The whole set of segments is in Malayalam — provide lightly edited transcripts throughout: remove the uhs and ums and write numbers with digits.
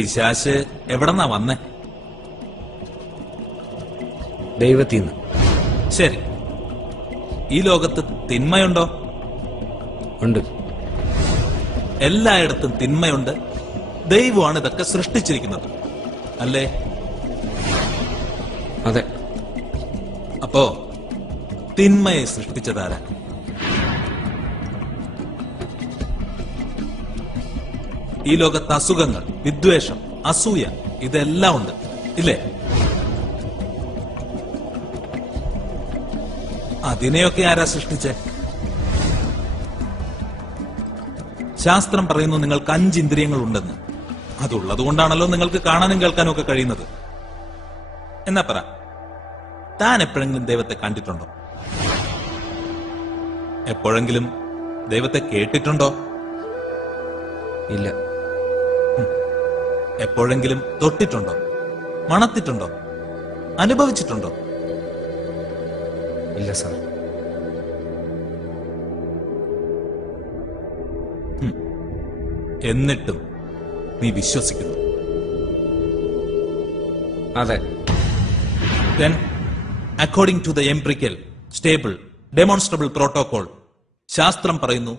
പിശാശ് എവിടെന്നാ വന്നേ? ദൈവത്തിന്ന്. ശരി, ഈ ലോകത്ത് തിന്മയുണ്ടോ? ഉണ്ട്. എല്ലായിടത്തും തിന്മയുണ്ട്. ദൈവമാണ് ഇതൊക്കെ സൃഷ്ടിച്ചിരിക്കുന്നത്, അല്ലേ? അതെ. അപ്പോ തിന്മയെ സൃഷ്ടിച്ചതാരാ? ഈ ലോകത്ത് അസുഖങ്ങൾ, വിദ്വേഷം, അസൂയ ഇതെല്ലാം ഉണ്ട്, ഇല്ലേ? അതിനെയൊക്കെ ആരാ സൃഷ്ടിച്ചേ? ശാസ്ത്രം പറയുന്നു നിങ്ങൾക്ക് 5 ഇന്ദ്രിയങ്ങൾ ഉണ്ടെന്ന്. അതുള്ളത് കൊണ്ടാണല്ലോ നിങ്ങൾക്ക് കാണാനും കേൾക്കാനും ഒക്കെ കഴിയുന്നത്. എന്നാ പറ, താൻ എപ്പോഴെങ്കിലും ദൈവത്തെ കണ്ടിട്ടുണ്ടോ? എപ്പോഴെങ്കിലും ദൈവത്തെ കേട്ടിട്ടുണ്ടോ? ഇല്ല. എപ്പോഴെങ്കിലും തൊട്ടിട്ടുണ്ടോ? മണത്തിട്ടുണ്ടോ? അനുഭവിച്ചിട്ടുണ്ടോ? ഇല്ല സാർ. എന്നിട്ടും നീ വിശ്വസിക്കുന്നു? അതെ. Then, according to the empirical, stable, demonstrable protocol, ശാസ്ത്രം പറയുന്നു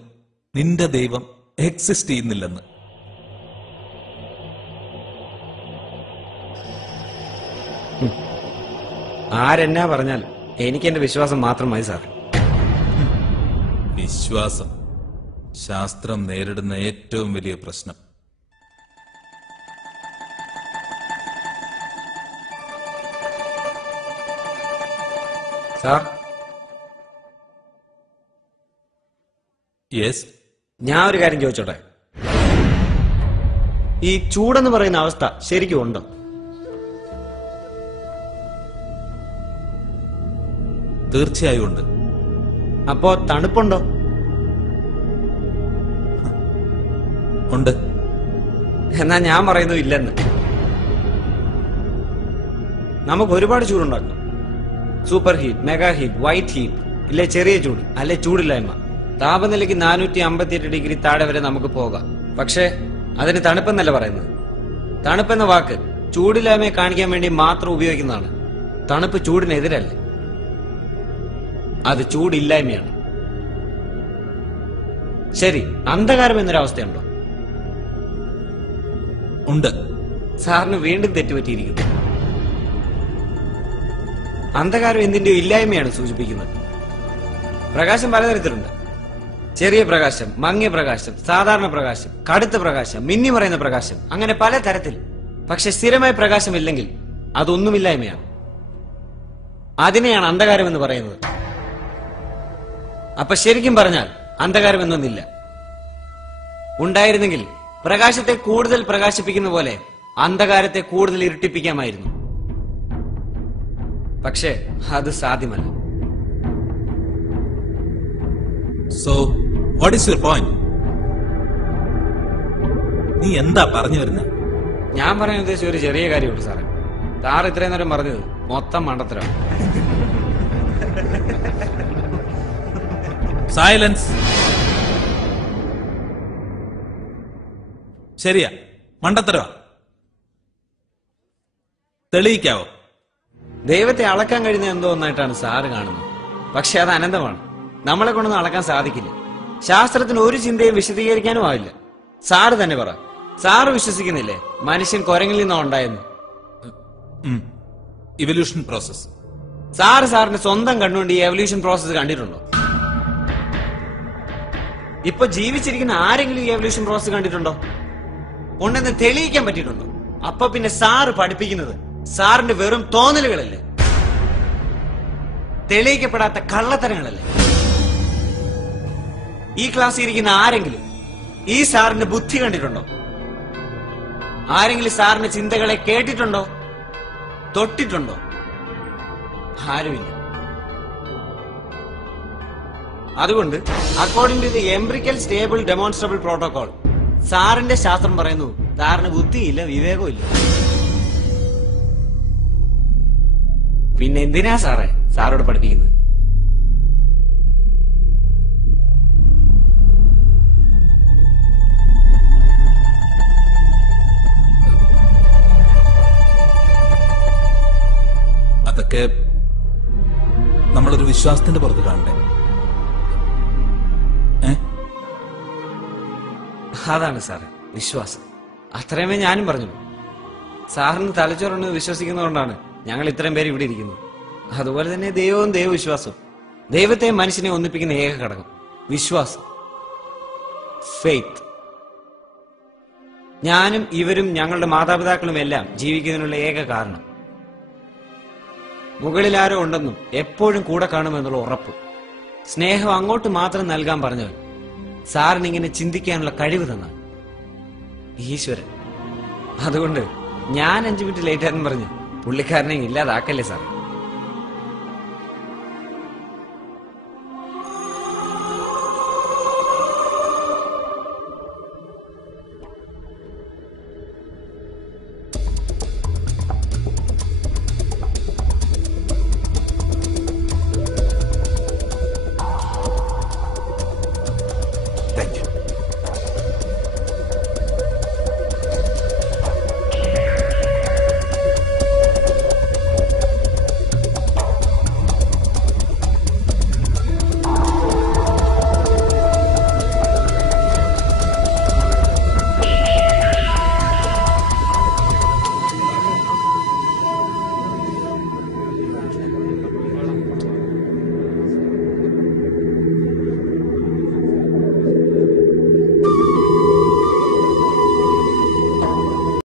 നിന്റെ ദൈവം എക്സിസ്റ്റ് ചെയ്യുന്നില്ലെന്ന്. ആരെന്നാ പറഞ്ഞാലും എനിക്ക് എന്റെ വിശ്വാസം മാത്രമായി സാർ. വിശ്വാസം ശാസ്ത്രം നേരിടുന്ന ഏറ്റവും വലിയ പ്രശ്നം. സാർ, യെസ്, ഞാൻ ഒരു കാര്യം ചോദിച്ചോട്ടെ. ഈ ചൂടെന്ന് പറയുന്ന അവസ്ഥ ശരിക്കും ഉണ്ടോ? തീർച്ചയായും ഉണ്ട്. അപ്പോ തണുപ്പുണ്ടോ? ഉണ്ട്. എന്നാ ഞാൻ പറയുന്നു ഇല്ലെന്ന്. നമുക്ക് ഒരുപാട് ചൂടുണ്ടാക്കാം. Super heat, mega heat, white heat, ഇല്ലേ ചെറിയ ചൂട്, അല്ലെ ചൂടില്ലായ്മ. താപനിലയ്ക്ക് 458 ഡിഗ്രി താഴെ വരെ നമുക്ക് പോകാം. പക്ഷേ അതിന് തണുപ്പെന്നല്ല പറയുന്നത്. തണുപ്പെന്ന വാക്ക് ചൂടില്ലായ്മയെ കാണിക്കാൻ വേണ്ടി മാത്രം ഉപയോഗിക്കുന്നതാണ്. തണുപ്പ് ചൂടിനെതിരല്ലേ, അത് ചൂടില്ലായ്മയാണ്. ശരി, അന്ധകാരം എന്നൊരവസ്ഥയുണ്ടോ? ഉണ്ട്. സാറിന് വീണ്ടും തെറ്റുപറ്റിയിരിക്കുന്നു. അന്ധകാരം എന്തിന്റെയോ ഇല്ലായ്മയാണ് സൂചിപ്പിക്കുന്നത്. പ്രകാശം പലതരത്തിലുണ്ട്. ചെറിയ പ്രകാശം, മങ്ങിയ പ്രകാശം, സാധാരണ പ്രകാശം, കടുത്ത പ്രകാശം, മിന്നിമറയുന്ന പ്രകാശം, അങ്ങനെ പല തരത്തിൽ. പക്ഷെ സ്ഥിരമായ പ്രകാശമില്ലെങ്കിൽ അതൊന്നുമില്ലായ്മയാണ്. അതിനെയാണ് അന്ധകാരം എന്ന് പറയുന്നത്. അപ്പൊ ശരിക്കും പറഞ്ഞാൽ അന്ധകാരം എന്നൊന്നില്ല. ഉണ്ടായിരുന്നെങ്കിൽ പ്രകാശത്തെ കൂടുതൽ പ്രകാശിപ്പിക്കുന്ന പോലെ അന്ധകാരത്തെ കൂടുതൽ ഇരുട്ടിപ്പിക്കാമായിരുന്നു. പക്ഷേ അത് സാധ്യമല്ല. So what is your point? നീ എന്താ പറഞ്ഞു വരുന്നത്? ഞാൻ പറയാൻ ഉദ്ദേശിച്ച ഒരു ചെറിയ കാര്യമുള്ളൂ സാറേ. സാർ ഇത്രയും നേരം പറഞ്ഞത് മൊത്തം മണ്ടത്തരാണ്. സൈലൻസ്. ശരിയാ, മണ്ടത്തരവാ. തെളിയിക്കാവോ? ദൈവത്തെ അളക്കാൻ കഴിയുന്ന എന്തോ ഒന്നായിട്ടാണ് സാറ് കാണുന്നത്. പക്ഷെ അത് അനന്തമാണ്. നമ്മളെ കൊണ്ടൊന്നും അളക്കാൻ സാധിക്കില്ല. ശാസ്ത്രത്തിന് ഒരു ചിന്തയും വിശദീകരിക്കാനും ആവില്ല. സാറ് തന്നെ പറ, സാറ് വിശ്വസിക്കുന്നില്ലേ മനുഷ്യൻ കുരങ്ങിൽ നിന്നോ ഉണ്ടായെന്ന്? Evolution process. സാറിന്റെ സ്വന്തം കണ്ണുകൊണ്ട് ഈ എവല്യൂഷൻ പ്രോസസ് കണ്ടിട്ടുണ്ടോ? ഇപ്പൊ ജീവിച്ചിരിക്കുന്ന ആരെങ്കിലും ഈ എവല്യൂഷൻ പ്രോസസ് കണ്ടിട്ടുണ്ടോ? ഉണ്ടെന്ന് തെളിയിക്കാൻ പറ്റിയിട്ടുണ്ടോ? അപ്പൊ പിന്നെ സാറ് പഠിപ്പിക്കുന്നത് സാറിന്റെ വെറും തോന്നലുകളല്ലേ, തെളിയിക്കപ്പെടാത്ത കള്ളത്തരങ്ങളല്ലേ? ഈ ക്ലാസ്സിൽ ഇരിക്കുന്ന ആരെങ്കിലും ഈ സാറിന്റെ ബുദ്ധി കണ്ടിട്ടുണ്ടോ? ആരെങ്കിലും സാറിന്റെ ചിന്തകളെ കേട്ടിട്ടുണ്ടോ, തൊട്ടിട്ടുണ്ടോ? ആരുമില്ല. അതുകൊണ്ട് according to the empirical stable demonstrable protocol, സാറിന്റെ ശാസ്ത്രം പറയുന്നു സാറിന് ബുദ്ധിയില്ല, വിവേകവും ഇല്ല. പിന്നെ എന്തിനാ സാറേ സാറോട് പഠിപ്പിക്കുന്നത്? അതൊക്കെ നമ്മളൊരു വിശ്വാസത്തിന്റെ പുറത്ത് കാണണ്ടേ? അതാണ് സാറ് വിശ്വാസം. അത്രയുമേ ഞാനും പറഞ്ഞു. സാറിന് തലച്ചോറുണ്ടെന്ന് വിശ്വസിക്കുന്നതുകൊണ്ടാണ് ഞങ്ങൾ ഇത്രയും പേര് ഇവിടെ ഇരിക്കുന്നത്. അതുപോലെ തന്നെ ദൈവവും ദൈവവിശ്വാസവും. ദൈവത്തെ മനുഷ്യനെ ഒന്നിപ്പിക്കുന്ന ഏക ഘടകം വിശ്വാസം, ഫെയ്ത്ത്. ഞാനും ഇവരും ഞങ്ങളുടെ മാതാപിതാക്കളും എല്ലാം ജീവിക്കുന്നതിനുള്ള ഏക കാരണം മുകളിൽ ആരോ ഉണ്ടെന്നും എപ്പോഴും കൂടെ കാണുമെന്നുള്ള ഉറപ്പ്. സ്നേഹം അങ്ങോട്ട് മാത്രം നൽകാൻ പറഞ്ഞവൻ സാറിന് ഇങ്ങനെ ചിന്തിക്കാനുള്ള കഴിവ് തന്നാൽ ഈശ്വരൻ. അതുകൊണ്ട് ഞാൻ 5 മിനിറ്റ് ലേറ്റ് ആയെന്ന് പറഞ്ഞ് പുള്ളിക്കാരനെ ഇല്ലാതാക്കല്ലേ സാർ.